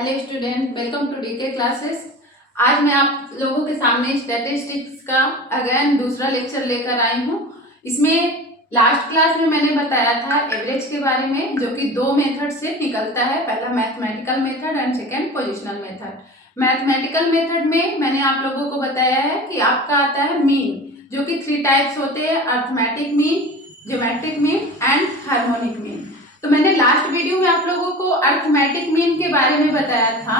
Hello student, welcome to DK classes. आज मैं आप लोगों के सामने स्टैटिस्टिक्स का अगेन दूसरा लेक्चर लेकर आई हूँ। इसमें लास्ट क्लास में मैंने बताया था एवरेज के बारे में, जो कि दो मेथड से निकलता है। पहला mathematical method and second positional method. Mathematical method में मैंने आप लोगों को बताया है कि आपका आता है मीन, जो कि 3 टाइप्स होते हैं: arithmetic mean, geometric mean and harmonic mean. तो मैंने लास्ट वीडियो में आप लोगों को अर्थमेटिक मीन के बारे में बताया था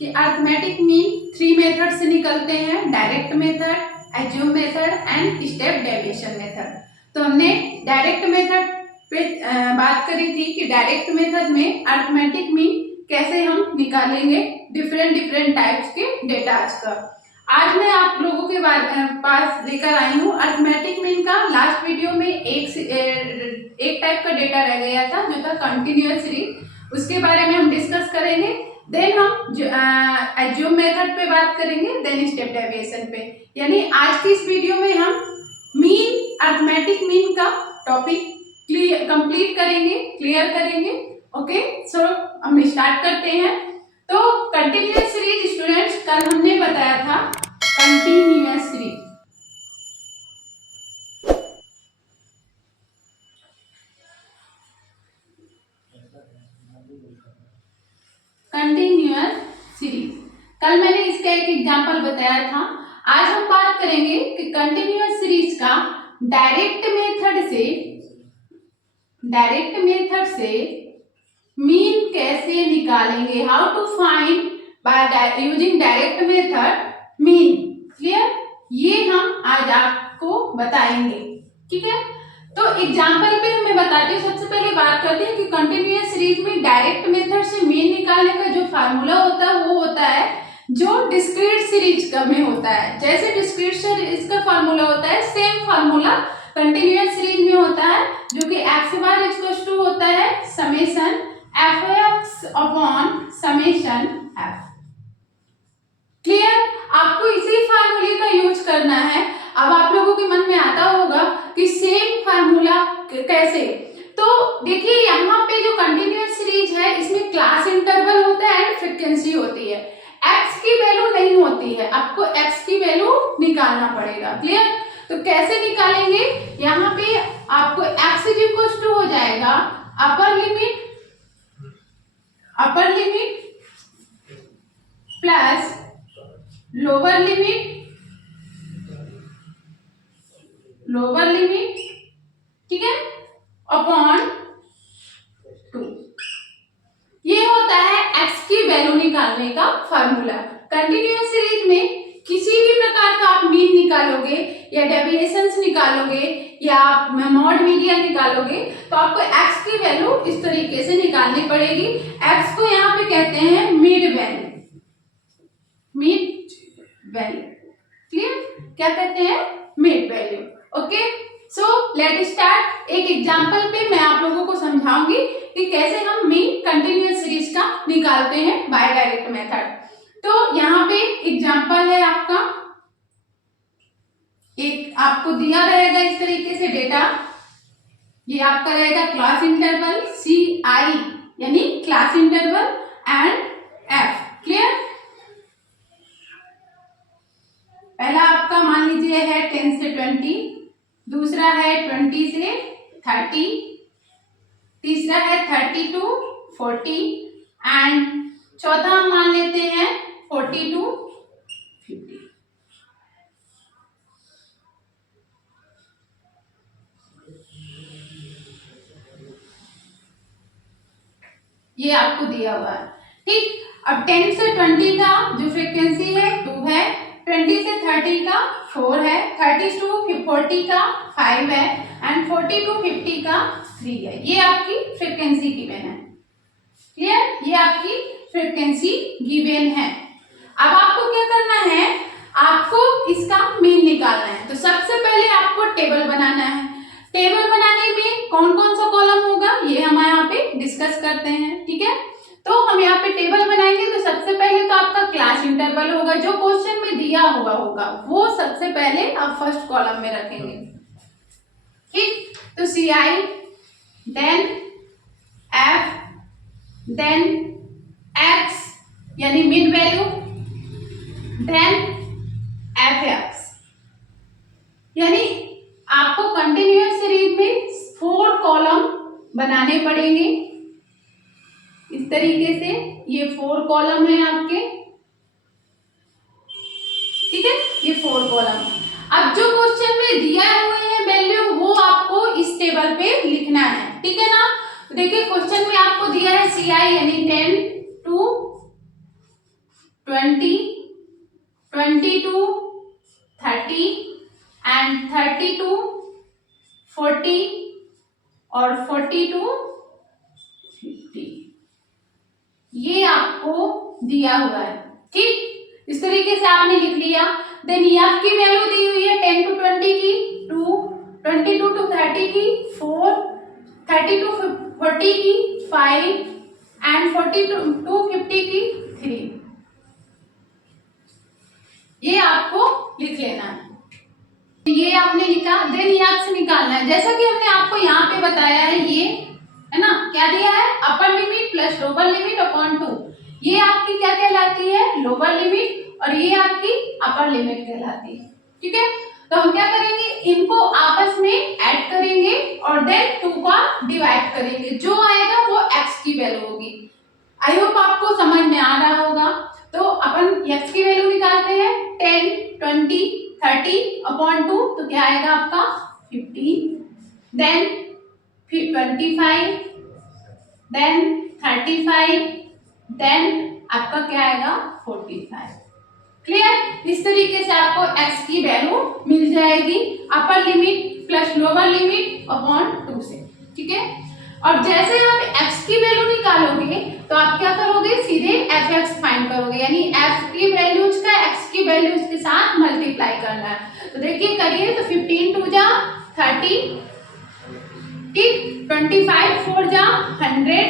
कि अर्थमेटिक मीन 3 मेथड से निकलते हैं: direct method, assume method and step deviation method. तो हमने डायरेक्ट मेथड पे बात करी थी कि डायरेक्ट मेथड में अर्थमेटिक मीन कैसे हम निकालेंगे डिफरेंट टाइप्स के डेटाज का। आज मैं आप लोगों के पास लेकर आई हूँ अर्थमेटिक मीन का। लास्ट वीडियो में एक टाइप का डेटा रह गया था जो था कंटिन्यूअस सीरीज, उसके बारे में हम डिस्कस करेंगे। देन हम एज्यूम मेथड पे बात करेंगे, देन स्टेप डेविएशन पे। यानी आज की इस वीडियो में हम मीन, अर्थमेटिक मीन का टॉपिक कंप्लीट करेंगे, क्लियर करेंगे। ओके, सो हम स्टार्ट करते हैं। तो कंटिन्यूअस सीरीज स्टूडेंट्स, कल हमने बताया था कंटिन्यूअस सीरीज। कंटिन्यूअस सीरीज कल मैंने इसका एक एग्जांपल बताया था। आज हम बात करेंगे कि कंटिन्यूअस सीरीज का डायरेक्ट मेथड से मीन कैसे निकालेंगे। How to find by using direct method mean. Clear? ये हम आज आपको बताएंगे। ठीक है, तो एग्जाम्पल पे मैं बताती हूँ। सबसे पहले बात करते हैं कि कंटिन्यूअस सीरीज में डायरेक्ट मेथड से मीन निकालने का जो फार्मूला होता है वो होता है जो डिस्क्रीट सीरीज का में होता है। जैसे डिस्क्रीट सीरीज का फार्मूला होता है, सेम फार्मूला कंटिन्यूअस सीरीज में होता है, जो कि x बार इक्वल टू होता है summation f(x) upon summation f। Clear? आपको इसी फार्मूले का यूज करना है। अब आप लोगों के मन में आता होगा कि सेम फार्मूला कैसे। तो देखिए, यहाँ पे जो कंटिन्यूअस सीरीज है इसमें क्लास इंटरवल होता है एंड फ्रीक्वेंसी होती है। x की वैल्यू नहीं होती है, आपको x की वैल्यू निकालना पड़ेगा। क्लियर? तो कैसे निकालेंगे? यहाँ पे आपको x इज इक्वल टू हो जाएगा upper limit plus lower limit, ठीक है, अपॉन 2। ये होता है x की वैल्यू निकालने का फार्मूला। कंटिन्यूअस सीरीज में किसी भी प्रकार का आप मीन निकालोगे या डेविएशंस निकालोगे या आप मॉड मीडियन निकालोगे तो आपको x की वैल्यू इस तरीके से निकालनी पड़ेगी। x को यहाँ पे कहते हैं मिड वैल्यू। क्लियर? क्या कहते हैं? Mid value. Okay, so let start. एक एग्जांपल पे मैं आप लोगों को समझाऊंगी कि कैसे हम मीन कंटिन्यूअस सीरीज का निकालते हैं बाय डायरेक्ट मेथड। तो यहाँ पे एग्जांपल है आपका, एक आपको दिया रहेगा इस तरीके से डेटा। ये आपका रहेगा क्लास इंटरवल CI, यानी class interval and F। Clear? पहला आपका मान लीजिए है 10 से 20, दूसरा है 20 से 30, तीसरा है 30 to 40 एंड चौथा हम मान लेते हैं 40 to 50। ये आपको दिया हुआ है। ठीक, अब 10 से 20 का जो फ्रीक्वेंसी है 2 है, 20 से 30 का 4 है, 30 to 40 का 5 है एंड 40 to 50 का 3 है। ये आपकी फ्रीक्वेंसी गिवन है। क्लियर? ये आपकी फ्रीक्वेंसी गिवन है। अब आपको क्या करना है? आपको इसका मीन निकालना है। तो सबसे पहले आपको टेबल बनाना है। टेबल बनाने में कौन कौन सा कॉलम होगा ये हम यहाँ पे डिस्कस करते हैं। ठीक है, तो हम यहाँ पे टेबल बनाएंगे। तो सबसे पहले तो आपका क्लास इंटरवल होगा, जो क्वेश्चन में दिया हुआ होगा वो सबसे पहले आप फर्स्ट कॉलम में रखेंगे। ठीक, तो CI, then F, then X, यानी mid value, then F X. यानी आपको कंटिन्यूअस सीरीज में 4 कॉलम बनाने पड़ेंगे। इस तरीके से ये 4 कॉलम है आपके, ठीक है, ये 4 कॉलम। अब जो क्वेश्चन में दिया हुए हैं वैल्यू वो आपको इस टेबल पे लिखना है, ठीक है ना। तो देखिए क्वेश्चन में आपको दिया है सी आई यानी 10 to 20, 20 to 30 एंड 30 to 40 और 40 to 50, ये आपको दिया हुआ है, ठीक। इस तरीके से आपने लिख लिया। देन एफ की वैल्यू दी हुई है 10 to 20 की 2, 22 to 30 की 4, 30 to 40 की 5 एंड 40 to 50 की 3। ये आपको लिख लेना है। ये आपने लिखा। देन याद से निकालना है, जैसा कि हमने आपको यहाँ पे बताया है, ये है ना, क्या दिया है, upper limit plus lower limit upon 2। ये आपकी क्या कहलाती है, लोअर लिमिट, और ये आपकी अपर लिमिट कहलाती है, ठीक है। तो हम क्या करेंगे, इनको आपस में ऐड करेंगे और देन 2 का डिवाइड करेंगे, जो आएगा वो x की वैल्यू होगी। आई होप आपको समझ में आ रहा होगा। तो अपन x की वैल्यू निकालते हैं 10, 20, 30 अपॉन 2, तो क्या आएगा आपका 15, देन 25, देन 35, देन आपका क्या आएगा 45। क्लियर। इस तरीके से आपको x की वैल्यू मिल जाएगी upper limit plus lower limit upon 2 से, ठीक है। और जैसे आप x की वैल्यू निकालोगे तो आप क्या करोगे, सीधे एफ एक्स फाइंड करोगे, यानी f की वैल्यूज का x की वैल्यूज के साथ मल्टीप्लाई करना है। तो देखिए करिए, तो 15 2 जा 30, ठीक, 25 4 जा 100,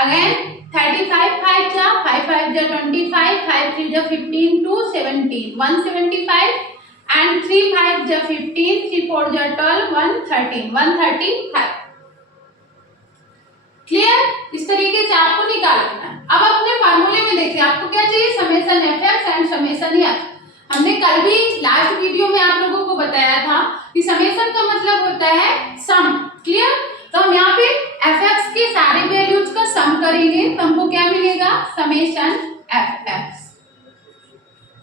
अगेन 35 5 जा 5 5 जा 25, 5 3 जा 15 2 17 175 एंड 3 5 जा 15, 3 4 जा 12 113 135। क्लियर। इस तरीके से आपको निकालना है। अब अपने फार्मूले में देखिए आपको क्या चाहिए, summation F x and summation F. हमने कल भी लास्ट वीडियो में आप लोगों को बताया था कि समेशन का मतलब होता है सम। क्लियर। तो हम यहाँ पे एफ एक्स के सारे वैल्यूज का सम करेंगे तो हमको क्या मिलेगा, summation F x.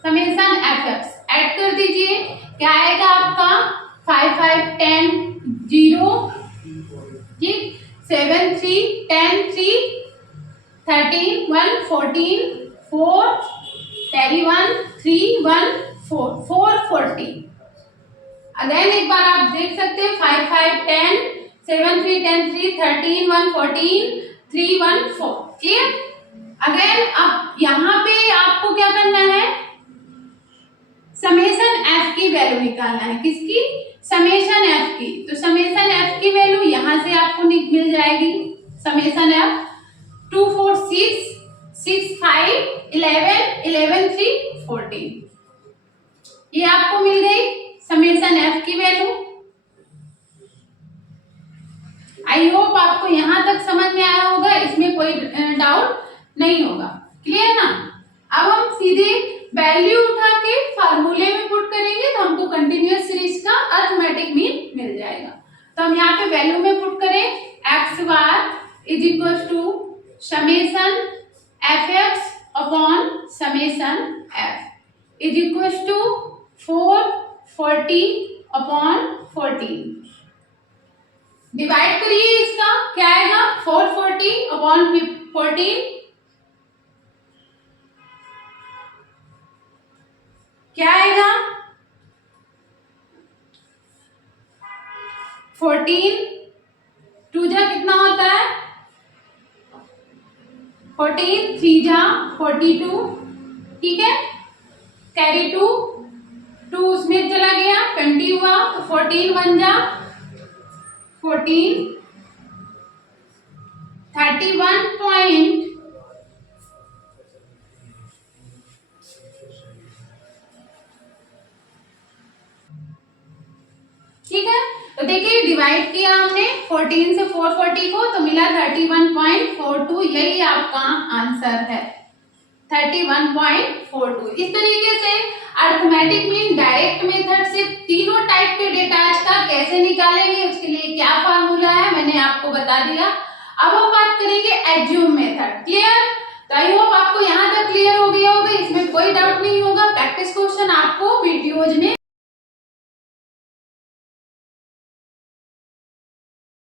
Summation F x add कर दीजिए, क्या आएगा आपका 5 5 10 0, ठीक, 7 3 10 3 13 1 14 4 31 3 1 4 4 40। अगेन एक बार आप देख सकते हैं 5 5 10 7 3 10 3 13 1 14 3 1 4। क्लियर। अगेन अब यहाँ पे आपको क्या करना है, समेशन एफ की वैल्यू निकालना है। किसकी, समेशन एफ की। तो समेशन एफ की वैल्यू यहां से आपको मिल जाएगी, समेशन एफ 2 4 6 6 5 11 11 3 14, ये आपको मिल गई समेशन एफ की वैल्यू। आई होप आपको यहां तक समझ में आया होगा, इसमें कोई डाउट नहीं होगा। क्लियर ना। अब हम सीधे वैल्यू उठा के फार्मूले में पुट करेंगे तो हमको कंटिन्यूअस सीरीज का अरिथमेटिक मीन मिल जाएगा। तो हम यहाँ पे वैल्यू में पुट करें, X bar is equal to summation F X upon summation F is equal to 440 upon 14। Divide करिए, इसका क्या आएगा 440 अपॉन 14, क्या आएगा 14 2 जा कितना होता है 14, 3 जा 42, ठीक है, कैरी 2 2 उसमें चला गया 20 हुआ, तो 14 1 जा 14 31 पॉइंट, ठीक है। तो देखिए डिवाइड किया हमने 14 से 440 को, तो मिला 31.42। यही आपका आंसर है 31.42। इस तरीके से अरिथमेटिक मीन डायरेक्ट मेथड से तीनों टाइप के डेटा का कैसे निकालेंगे, उसके लिए क्या फार्मूला है मैंने आपको बता दिया। अब हम बात करेंगे एज्यूम मेथड। क्लियर? तो आई होप आपको यहाँ तक